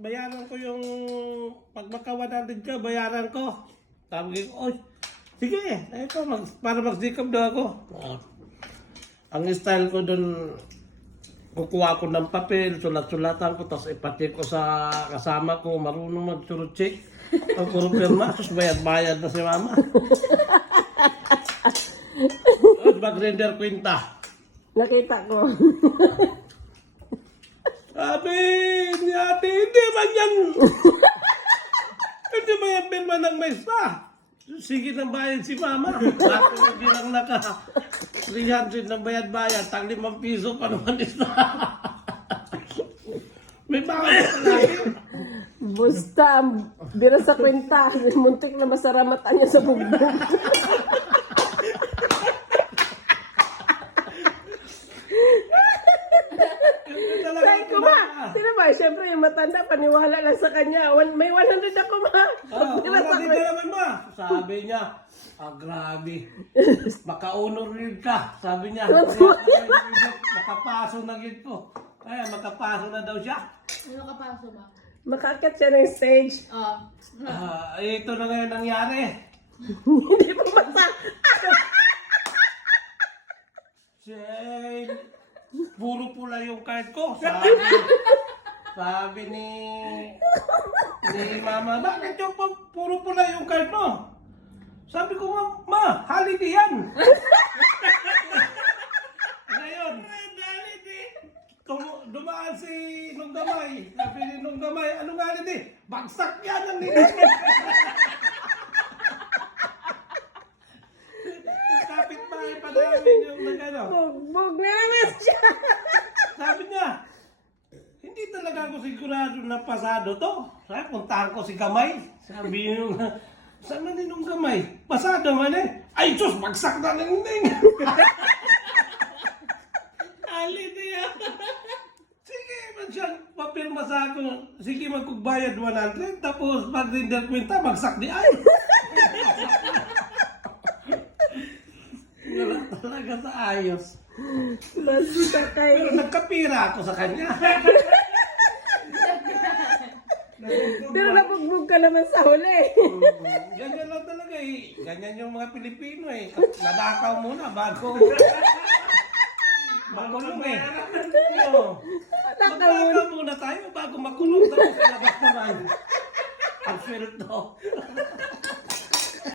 bayaran ko yung, pag maka 100 ka, bayaran ko. Sabi ko, oy, sige, ito, para magsikap daw ako. Ang style ko dun, kukuha ko ng papel, sulat-sulatan ko, tapos ipati ko sa kasama ko, marunong mag-check. Ang puro pirma, tapos bayad-bayad na si mama. Tapos mag-render kwenta. Nakita ko. Sabi ni ate, hindi man yan. Hindi ba yan pirma ng may spa? Sige nang bayad si mama. Ako hindi lang naka 300 ng bayad-bayad. Tang 5 piso pa naman isa. May bakit pa lagi. Busta, bira sa kwenta. Muntik na masaramatan niya sa bugbog. Kahit ko ba? Sino ba? Siyempre yung matanda, paniwala lang sa kanya. May 100 ako ma. Bira sa Dito kwenta. naman ma. Sabi niya, grabe. Makaunor rin ka. Sabi niya, makapaso na gito. Kaya makapaso na daw siya. Ano ka paso ba? Makakit siya ng stage. Ito na ngayon nangyari. Hindi pa basta. Shane, puro pula yung card ko. Sabi ni mama, bakit yung puro pula yung card mo? Sabi ko, ma, holiday yan. Ngayon, dumaan si Nung Gamay. Sabi ni Nung Gamay, anong holiday? Bagsak yan ang nilagay. Kapit-bahay pa namin yung nagano. Bugbog na naman siya. Sabi niya, hindi talaga ako sigurado na pasado to. Sabi, puntahan ko si Gamay. Sabi yung, saan na ninong Gamay? Pasado man eh. Ay, Diyos, bagsak na ninding. Holiday yan. Sige, man siyang papirma sa ako. Sige, magkugbayad 100. Tapos, pag-render kwenta, bagsak di ay. Wala talaga sa ayos. Basta kay... Pero nagkapira ako sa kanya. Pero nabugbog ka naman sa huli. Ganyan lang talaga eh. Ganyan yung mga Pilipino eh. Nadakaw muna bago. Makulong eh. Oo. Nadakaw muna tayo bago makulong. Tapos labas naman. Ang sweldo.